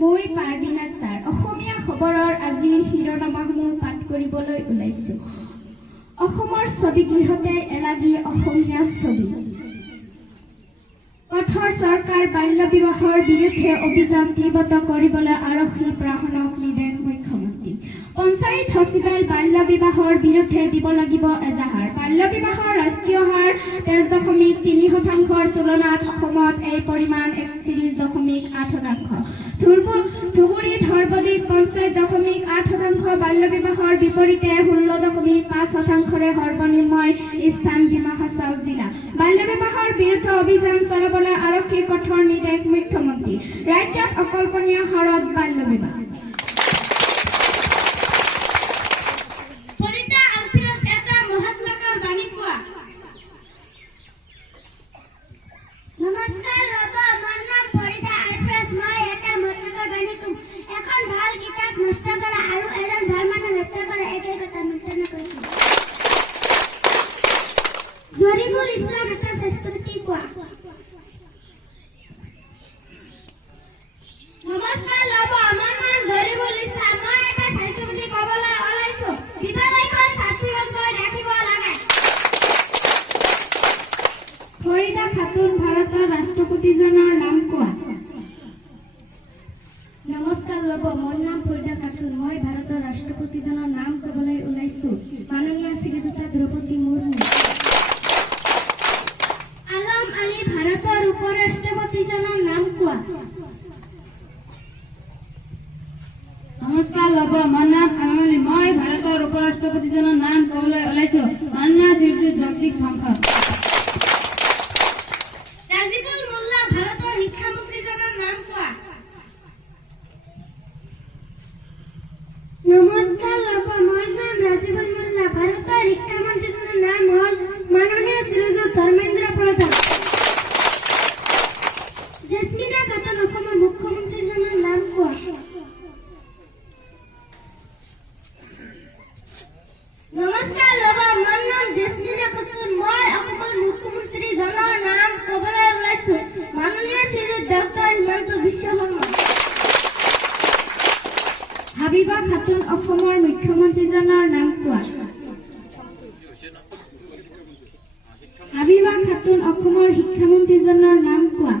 মই পাৰ্বিনা তাৰ অসমীয়া খবৰৰ আজিৰ শিৰোনামাসমূহ পাঠ কৰিবলৈ ওলাইছো। অসমৰ ছবিগৃহতে এলাগি অসমীয়া ছবি। কঠোৰ চৰকাৰ বাল্য বিবাহৰ বিৰুদ্ধে অভিযান তীব্ৰ কৰিবলৈ আৰক্ষী প্ৰশাসনক নিৰ্দেশ মুখ্যমন্ত্ৰী। পঞ্চায়ত সচিবালয় বাল্য বিবাহৰ বিৰুদ্ধে দিব লাগিব এজাহাৰ। বাল্য বিবাহৰ ৰাষ্ট্ৰীয় হাৰ 13.3% তুলনাত অসমত এই পৰিমাণ 31.8%। ধুবুৰী ধৰ্বদীত 50.8% বাল্য বিবাহৰ বিপৰীতে 16.5%ৰে সৰ্বনিম্ন স্থান ডিমা হাছাও জিলা। বাল্য বিবাহৰ বিৰুদ্ধে অভিযান চলাবলৈ আৰক্ষী কঠোৰ নিৰ্দেশ মুখ্যমন্ত্ৰী। ৰাজ্যত অকল্পনীয় হাৰত বাল্য বিবাহ। নমস্কাৰ ৰবা, মোৰ নাম ফৰিদা আলফ্ৰেজ। মই এটা মহাত্মাৰ বাণী কম। এখন ভাল কিতাপ নষ্ট কৰা আৰু এজন ভাল মানুহ হত্যা কৰা একেই কথা মন্তব্য কৰিছিল জৰিফুল ইছলাম। এটা স্বাস্থ্যপতি কোৱা। নমস্কাৰ ৰবা, মোৰ নাম জৰিফুল ইছলাম। মই এটা স্বাস্থ্যপতি ক'বলৈ ওলাইছো। বিদ্যালয়খন চাফ-চিকুণকৈ ৰাখিব লাগে। ফৰিদা খাতুন, ভাৰতৰ ৰাষ্ট্ৰপতিজনৰ নাম কোৱা। নমস্কাৰ ৰব, মোৰ নাম ফৰিদা খাতুন। মই ভাৰতৰ ৰাষ্ট্ৰপতিজনৰ নাম ক'বলৈ ওলাইছো। মাননীয় শ্ৰীযুত দ্ৰৌপদী মুৰ্মু। আলম আলী, ভাৰতৰ উপৰাষ্ট্ৰপতিজনৰ নাম কোৱা। নমস্কাৰ লব, মোৰ নাম আলম। মই ভাৰতৰ উপৰাষ্ট্ৰপতিজনৰ নাম ক'বলৈ ওলাইছো। মাননীয় শ্ৰীযুত জগদীপ ধনখড়। ৰাজিবুল মোল্লা, ভাৰতৰ শিক্ষামন্ত্ৰীজনৰ নাম কোৱা। নমস্কাৰ লব, মোৰ নাম ৰাজিবুল মোল্লা। ভাৰতৰ শিক্ষামন্ত্ৰীজনৰ নাম হ'ল মাননীয় শ্ৰীযুত ধৰ্মেন্দ্ৰ প্ৰধান। জেছমিনা খাতুন, অসমৰ মুখ্যমন্ত্ৰীজনৰ নাম কোৱা। নমস্কাৰ লব, মোৰ নাম জেছমিনা খাতুন। মই অসমৰ মুখ্যমন্ত্ৰীজনৰ নাম ক'বলৈ ওলাইছো। মাননীয় শ্ৰীযুত ডক্টৰ হিমন্ত বিশ্ব শৰ্মা। হাবিবা খাতুন, অসমৰ মুখ্যমন্ত্ৰীজনৰ নাম কোৱা। হাবিবা খাতুন, অসমৰ শিক্ষামন্ত্ৰীজনৰ নাম কোৱা।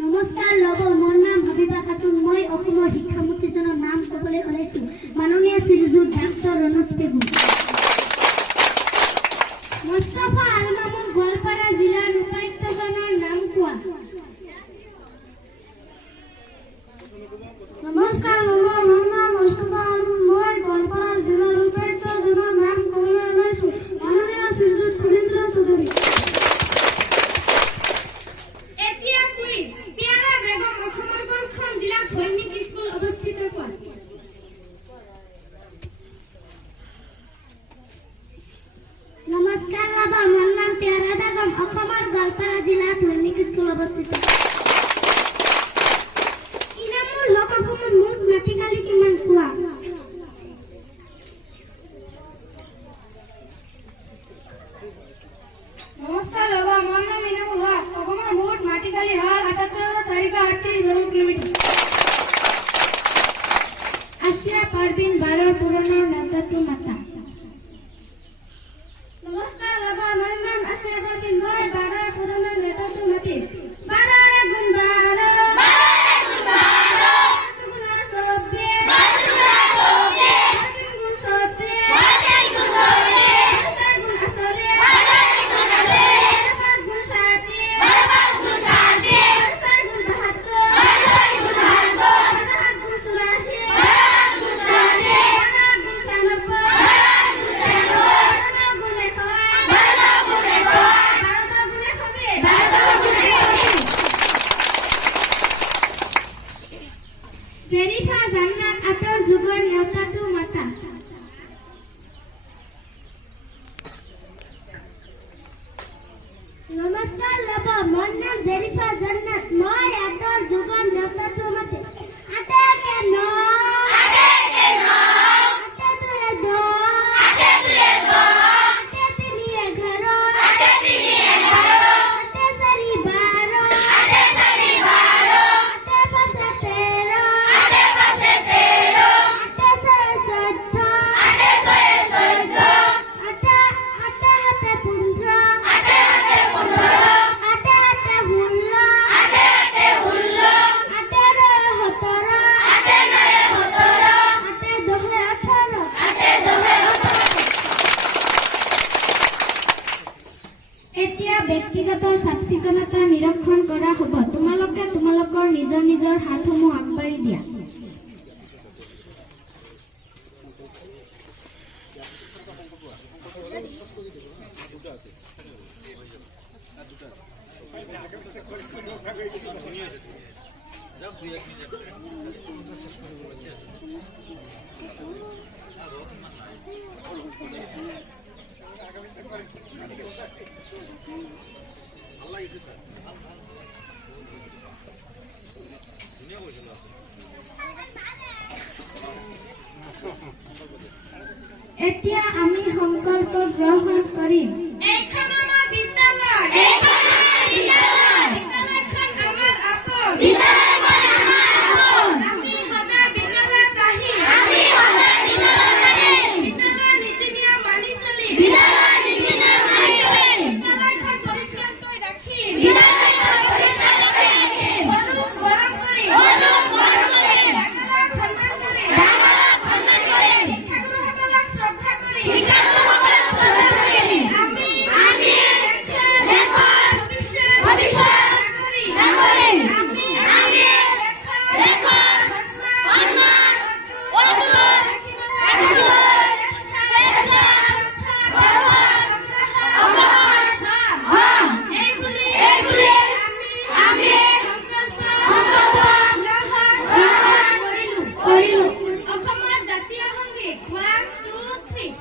নমস্কাৰ লব, মোৰ নাম হাবিবা খাতুন। মই অসমৰ শিক্ষামন্ত্ৰীজনৰ নাম ক'বলৈ ওলাইছো। মাননীয় শ্ৰীযুত ডাক্তৰ ৰণোজ পেগু। মুস্তাফা আল মামুন, গোৱালপাৰা জিলাৰ উপায়ুক্তজনৰ নাম কোৱা। নমস্কাৰ লব, মোৰ নাম মুস্তাফা আল মামুন। মই গোৱালপাৰা জিলাৰ উপায়ুক্তজনৰ নাম ক'বলৈ ওলাইছো। মাননীয় শ্ৰীযুত সুৰেন্দ্ৰ চৌধুৰী। এতিয়া কুইজ। পিয়াৰা বেগম অসমৰ কোনখন জিলাত সৈনিক স্কুল অৱস্থিত কোৱা। নমস্কাৰ লব, মোৰ নাম পিয়াৰা বেগম। অসমৰ গোৱালপাৰা জিলাত সৈনিক স্কুল অৱস্থিত। ইনামুল হক, অসমৰ মুঠ মাটিকালি কিমান কোৱা। নমস্কাৰ লব, মোৰ নাম ইনামুল হক। অসমৰ মুঠ মাটিকালি হ'ল ৭৮,৪৩৮ বৰ্গ কিলোমিটাৰ। আসিয়া পাৰভিন, বাৰৰ পুৰণৰ নেতাটো মাতা। নমস্কাৰ লব, মোৰ নাম আসিয়া পাৰভিন। মই বাৰৰ পুৰণৰ নেতাটো মাতিম। বাৰৰে গুণ বাৰ, দুগুণা ২৪, তিন গুণ ৩৬, চাৰি গুণ ৪৮, পাঁচ গুণ ৩৭, ছয় গুণ ৭২, সাত গুণ ৭২, আঠ গুণ ৮৪, ন গুণ ৯৬, ১০ গুণ ৯৬, ১১ গুণ ১০, জেৰিফা জান্নাত, আটৰ যুগৰ নেতাটো মাতা। নমস্কাৰ লব, মোৰ নাম জেৰিফা জান্নাত। মই আটৰ যুগৰ নেতাটো মাতিম। আটে কে ন, আটে দুয়ে ১০, আটে তিনি ১১, আটে চাৰি ১২, নিজৰ নিজৰ হাতসমূহ আগবাঢ়ি দিয়া। এতিয়া আমি সংকল্প গ্ৰহণ কৰিম। এইখন আমাৰ বিদ্যালয়, বিদ্যালয়খন আমাৰ আপোন, আমি সদায় বিদ্যালয়ত আহিম, বিদ্যালয়ৰ নীতি নিয়ম মানি চলিম, বিদ্যালয়খন পৰিষ্কাৰকৈ ৰাখিম, সৰুক মৰম কৰিম, ডাঙৰক সন্মান কৰিম, শিক্ষাগুৰুসকলক শ্ৰদ্ধা কৰিম, আমি দেশৰ ভৱিষ্যত নাগৰিক, আমি দেশৰ সন্মান ৰাখিবলৈ এই বুলি আমি সংকল্প কৰিলো। অসমৰ জাতীয় সংগীত 1, 2, 3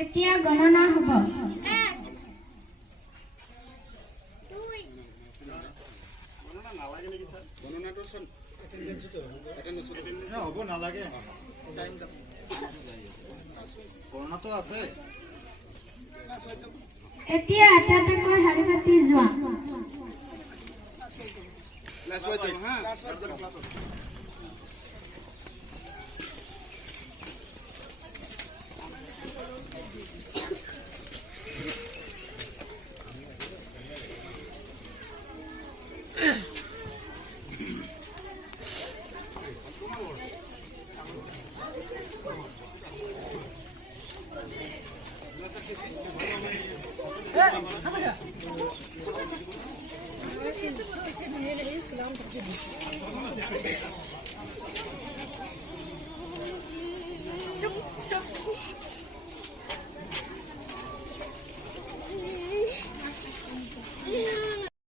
এতিয়া গণনা হ'ব। হ'ব নালাগে, কৰোণাটো আছে। এতিয়া এটা এটাকৈ শাৰী পাতি যোৱা। Gracias.